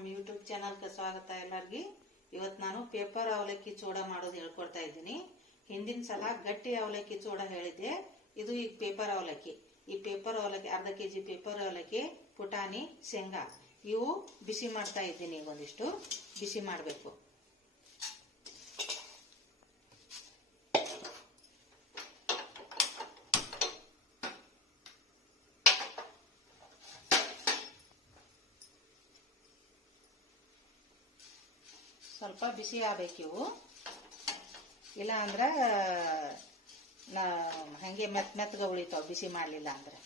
ನಮ್ಮ ಯೂಟ್ಯೂಬ್ ಚಾನಲ್ಗೆ ಸ್ವಾಗತ ಎಲ್ಲರಿಗೂ. ಇವತ್ತು ನಾನು ಪೇಪರ್ ಅವಲಕ್ಕಿ ಚೂಡ ಮಾಡೋದು ಹೇಳ್ಕೊಡ್ತಾ ಇದ್ದೀನಿ. ಹಿಂದಿನ ಸಲ ಗಟ್ಟಿ ಅವಲಕ್ಕಿ ಚೂಡ ಹೇಳಿದ್ದೆ. ಇದು ಈಗ ಪೇಪರ್ ಅವಲಕ್ಕಿ. ಈ ಪೇಪರ್ ಅವಲಕ್ಕಿ ಅರ್ಧ ಕೆಜಿ ಪೇಪರ್ ಅವಲಕ್ಕಿ, ಪುಟಾಣಿ, ಶೇಂಗಾ ಇವು ಬಿಸಿ ಮಾಡ್ತಾ ಇದ್ದೀನಿ. ಈಗ ಒಂದಿಷ್ಟು ಬಿಸಿ ಮಾಡಬೇಕು. ಸ್ವಲ್ಪ ಬಿಸಿ ಆಗ್ಬೇಕಿವು, ಇಲ್ಲ ಅಂದ್ರೆ ಹಂಗೆ ಮೆತ್ತಗೆ ಉಳಿತಾವ ಬಿಸಿ ಮಾಡಲಿಲ್ಲ ಅಂದ್ರೆ.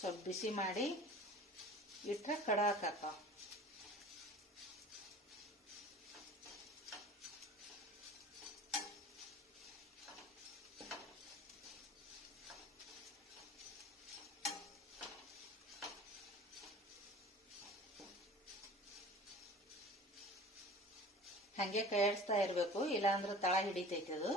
ಸ್ವಲ್ಪ ಬಿಸಿ ಮಾಡಿ ಇಟ್ರೆ ಕಡಾಕಾತಾವ. ಹಂಗೆ ಕೈಯಾಡಿಸ್ತಾ ಇರಬೇಕು, ಇಲ್ಲಾಂದ್ರೆ ತಳ ಹಿಡಿತೈತಿ ಅದು.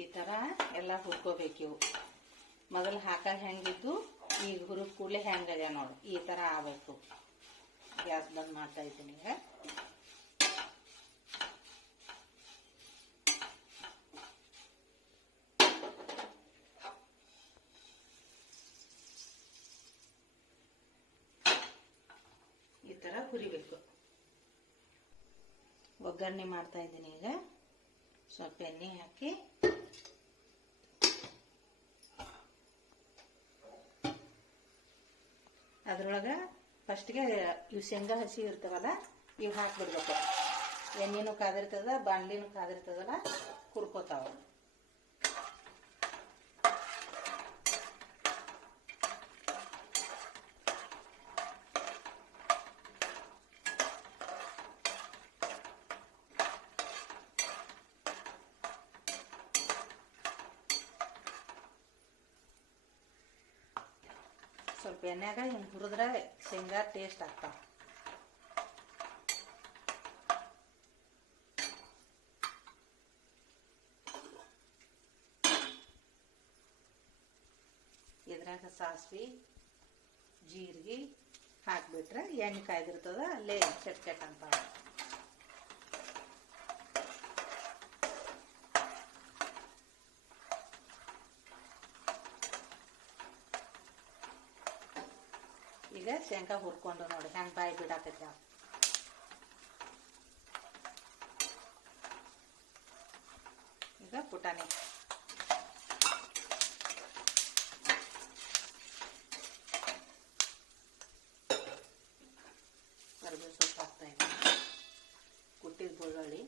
ಈ ತರ ಎಲ್ಲ ಹುರ್ಕೋಬೇಕು. ಇವು ಮೊದಲು ಹಾಕಾಗ ಹೆಂಗಿದ್ದು ಈಗ ಹುರಿದ ಕೂಡಲೇ ಹೆಂಗದ ನೋಡಿ, ಈ ತರ ಆಗ್ಬೇಕು. ಗ್ಯಾಸ್ ಬಂದ್ ಮಾಡ್ತಾ ಇದ್ದೀನಿ. ಈಗ ಈ ತರ ಹುರಿಬೇಕು. ಒಗ್ಗರಣೆ ಮಾಡ್ತಾ ಇದ್ದೀನಿ. ಈಗ ಸ್ವಲ್ಪ ಎಣ್ಣೆ ಹಾಕಿ ಅದ್ರೊಳಗೆ ಫಸ್ಟ್ಗೆ ಇವು ಶೇಂಗಾ ಹಸಿ ಇರ್ತಾವಲ್ಲ ಇವು ಹಾಕ್ಬಿಡ್ಬೇಕು. ಎಣ್ಣೆನೂ ಕಾದಿರ್ತದ, ಬಾಣಲಿನೂ ಕಾದಿರ್ತದಲ್ಲ, ಹುರ್ಕೋತಾವ. ಸ್ವಲ್ಪ ಎಣ್ಣೆಗ ಹಿಂಗೆ ಹುರಿದ್ರೆ ಶೇಂಗಾ ಟೇಸ್ಟ್ ಆಗ್ತಾವ. ಇದ್ರಾಗ ಸಾಸಿವೆ, ಜೀರಿಗೆ ಹಾಕ್ಬಿಟ್ರೆ ಎಣ್ಣೆ ಕಾಯ್ದಿರ್ತದ, ಅಲ್ಲೇ ಚಟ್ ಚಟ್ ಅಂತ. ಈಗ ಶೇಂಗಾ ಹುರ್ಕೊಂಡು ನೋಡಿ ಹೆಂಗೆ ಬಾಯಿ ಬಿಡಾಕೈತಿ. ಈಗ ಪುಟಾಣಿ ಕರಿಬೇವು ಸೊಪ್ಪು ಹಾಕ್ತಾ ಇದ್ದೀನಿ, ಕುಟ್ಟಿದ ಬೆಳ್ಳುಳ್ಳಿ,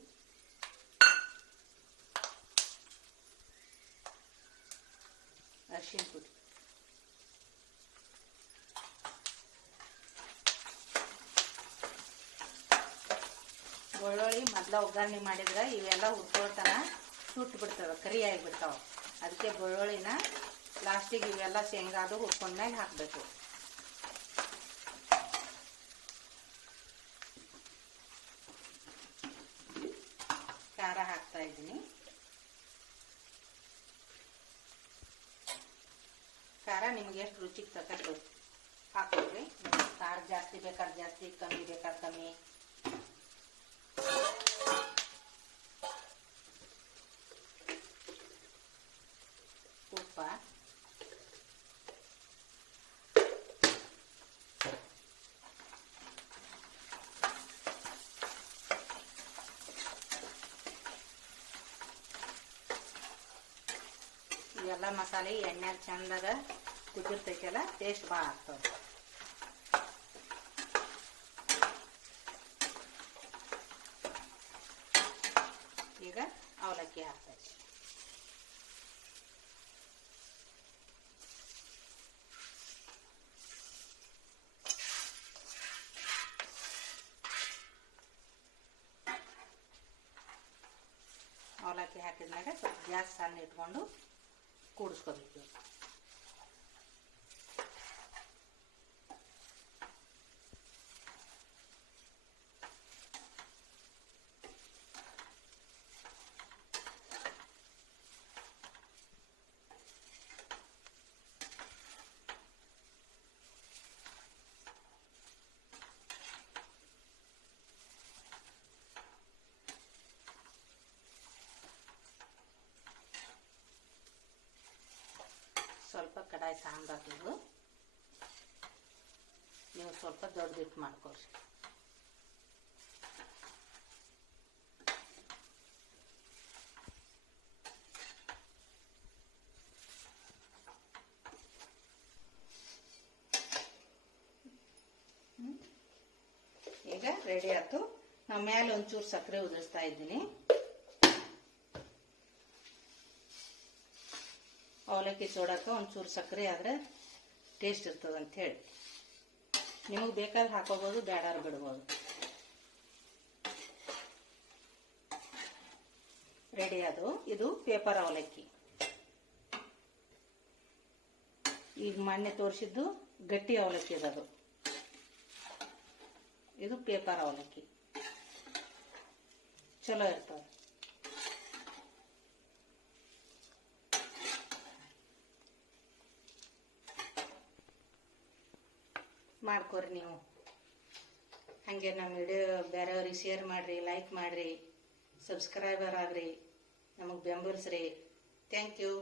ಅರಿಶಿನ ಪುಡಿ, ಬೆಳ್ಳುಳ್ಳಿ ಮೊದಲ ಒಗ್ಗರಣೆ ಮಾಡಿದ್ರೆ ಇವೆಲ್ಲ ಹುರ್ಕೊಳ್ತಾನ ಸುಟ್ಟು ಬಿಡ್ತಾವ, ಕರಿ ಆಗಿಬಿಡ್ತಾವ. ಅದಕ್ಕೆ ಬೆಳ್ಳುಳ್ಳಿನ ಲಾಸ್ಟಿಗೆ ಇವೆಲ್ಲ ಶೇಂಗಾದು ಹುರ್ಕೊಂಡ್ಮೇಲೆ ಹಾಕಬೇಕು. ಖಾರ ಹಾಕ್ತಾ ಇದ್ದೀನಿ. ಖಾರ ನಿಮ್ಗೆ ಎಷ್ಟು ರುಚಿಗೆ ತಕ್ಕಟ್ಟು ಹಾಕೋದ್ರಿ. ಖಾರ ಜಾಸ್ತಿ ಬೇಕಾದ್ರೆ ಜಾಸ್ತಿ, ಕಮ್ಮಿ ಬೇಕಾದ್ರೆ ಕಮ್ಮಿ. ಉಪ್ಪ, ಎಲ್ಲ ಮಸಾಲೆ ಎಣ್ಣೆ ಚಂದಾಗ ಕುದಿರ್ತೈತಲ್ಲ ಟೇಸ್ಟ್ ಭಾಳ ಆಗ್ತದೆ. ಈಗ ಅವಲಕ್ಕಿ ಹಾಕ್ತೈತಿ. ಅವಲಕ್ಕಿ ಹಾಕಿದ್ಮೇಲೆ ಸ್ವಲ್ಪ ಗ್ಯಾಸ್ ಸಣ್ಣ ಇಟ್ಕೊಂಡು ಕೂಡಿಸ್ಕೋಬೇಕು. ಸ್ವಲ್ಪ ಕಡಾಯಿ ಸಾಂಬ್ ಹಾಕಿದ್ದು, ನೀವು ಸ್ವಲ್ಪ ದೊಡ್ಡದಿಟ್ಟು ಮಾಡ್ಕೊಳ್ರಿ. ಈಗ ರೆಡಿ ಆಯ್ತು. ನಾವು ಮೇಲೆ ಒಂಚೂರು ಸಕ್ಕರೆ ಉದುರಿಸ್ತಾ ಇದ್ದೀನಿ. ಅವಲಕ್ಕಿ ಚೂಡಕ್ಕೆ ಒಂಚೂರು ಸಕ್ಕರೆ ಆದರೆ ಟೇಸ್ಟ್ ಇರ್ತದೆ ಅಂಥೇಳಿ. ನಿಮಗೆ ಬೇಕಾದ್ರೆ ಹಾಕೋಬೋದು, ಬೇಡಾರು ಬಿಡ್ಬೋದು. ರೆಡಿ ಅದು. ಇದು ಪೇಪರ್ ಅವಲಕ್ಕಿ. ಈಗ ಮೊನ್ನೆ ತೋರಿಸಿದ್ದು ಗಟ್ಟಿ ಅವಲಕ್ಕಿ ಅದು. ಇದು ಪೇಪರ್ ಅವಲಕ್ಕಿ ಚಲೋ ಇರ್ತದೆ. ಮಾಡ್ಕೊರಿ ನೀವು. ಹಾಗೆ ನಮ್ಮ ವಿಡಿಯೋ ಬೇರೆಯವ್ರಿಗೆ ಶೇರ್ ಮಾಡಿರಿ, ಲೈಕ್ ಮಾಡಿರಿ, ಸಬ್ಸ್ಕ್ರೈಬರ್ ಆಗ್ರಿ, ನಮಗೆ ಬೆಂಬಲಿಸ್ರಿ. Thank you.